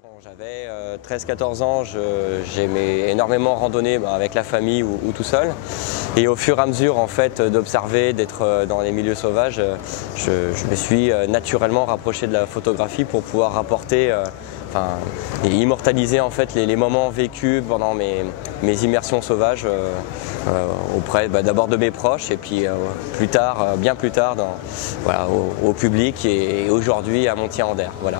Quand j'avais 13-14 ans, j'aimais énormément randonner avec la famille ou tout seul. Et au fur et à mesure en fait, d'observer, d'être dans les milieux sauvages, je me suis naturellement rapproché de la photographie pour pouvoir rapporter et immortaliser en fait, les moments vécus pendant mes immersions sauvages auprès d'abord de mes proches et puis plus tard, bien plus tard au public et aujourd'hui à Montier-en-Der. Voilà.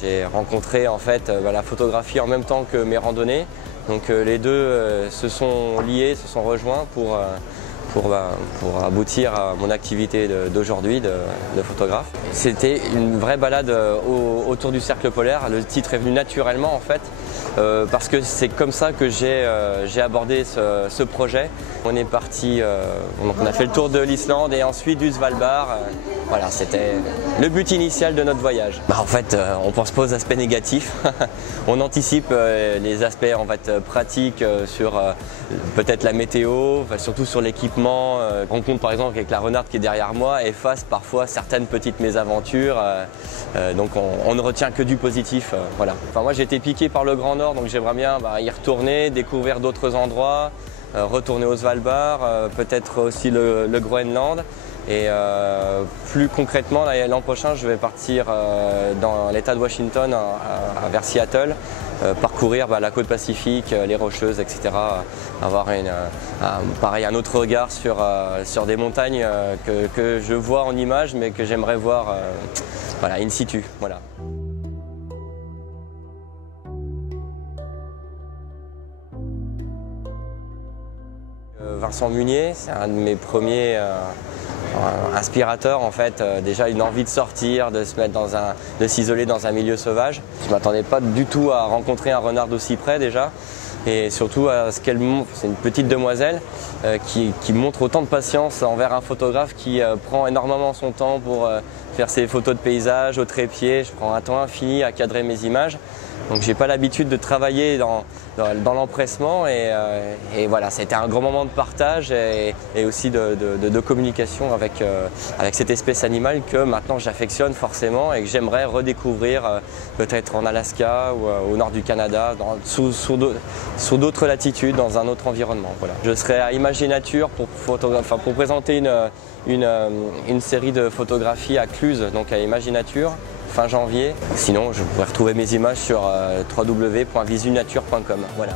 J'ai rencontré en fait la photographie en même temps que mes randonnées, donc les deux se sont liés, se sont rejoints pour aboutir à mon activité d'aujourd'hui de photographe. C'était une vraie balade autour du cercle polaire, le titre est venu naturellement en fait, parce que c'est comme ça que j'ai abordé ce projet. On est parti, on a fait le tour de l'Islande et ensuite du Svalbard. Voilà, c'était le but initial de notre voyage. En fait, on pense pas aux aspects négatifs. On anticipe les aspects en fait, pratiques sur peut-être la météo, surtout sur l'équipement. Rencontre par exemple avec la renarde qui est derrière moi efface parfois certaines petites mésaventures. Donc on ne retient que du positif. Voilà. Enfin, moi j'ai été piqué par le Grand Nord, donc j'aimerais bien y retourner, découvrir d'autres endroits, retourner au Svalbard, peut-être aussi le Groenland. Et plus concrètement, l'an prochain, je vais partir dans l'État de Washington, vers Seattle, parcourir la côte pacifique, les Rocheuses, etc. Avoir pareil, un autre regard sur des montagnes que je vois en images, mais que j'aimerais voir in situ. Voilà. Vincent Munier, c'est un de mes premiers inspirateurs en fait. Déjà une envie de sortir, de s'isoler dans un milieu sauvage. Je ne m'attendais pas du tout à rencontrer un renard d'aussi près déjà. Et surtout à ce qu'elle montre, c'est une petite demoiselle qui montre autant de patience envers un photographe qui prend énormément son temps pour faire ses photos de paysages au trépied. Je prends un temps infini à cadrer mes images. Donc j'ai pas l'habitude de travailler dans l'empressement et voilà, c'était un grand moment de partage et aussi de communication avec cette espèce animale que maintenant j'affectionne forcément et que j'aimerais redécouvrir peut-être en Alaska ou au nord du Canada, sur d'autres latitudes, dans un autre environnement. Voilà. Je serai à Imaginature pour présenter une série de photographies à Cluse, donc à Imaginature, fin janvier. Sinon, je pourrais retrouver mes images sur www.visunature.com. Voilà.